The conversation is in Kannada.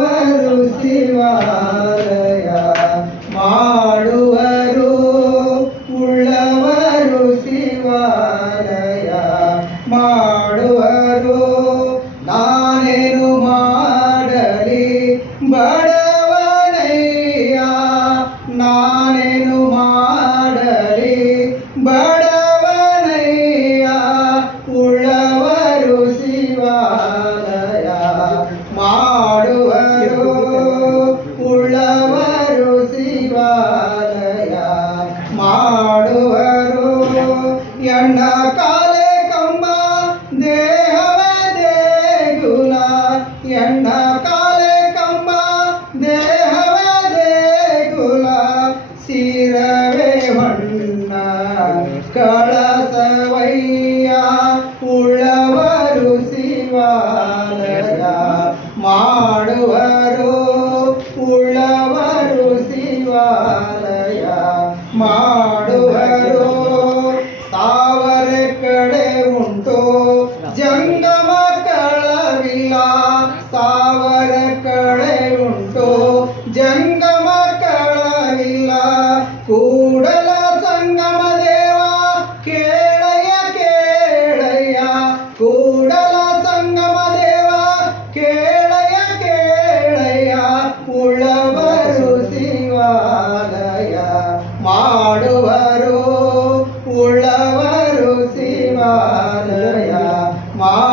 कुळवरुसिवा ಎಣ್ಣ ಕಾಲೆ ಕಂಬ, ದೇಹವೇ ದೇಗುಲ. ಎಣ್ಣ ಕಾಲೆ ಕಂಬ, ದೇಹವೇ ದೇಗುಲ. ಸಿರವೇ ಹೊಣ್ಣ, ಕಳಸವಯ್ಯ, ಉಳ್ಳವರು ಶಿವಾಲಯ. ಮಾಡುವರು, ಉಳ್ಳವರು ಶಿವಾಲಯ. ಮಾಡುವರು ಜಂಗಮ ಕಳವಿಲ್ಲ ಸಾವಿರ ಮಾಡುವರು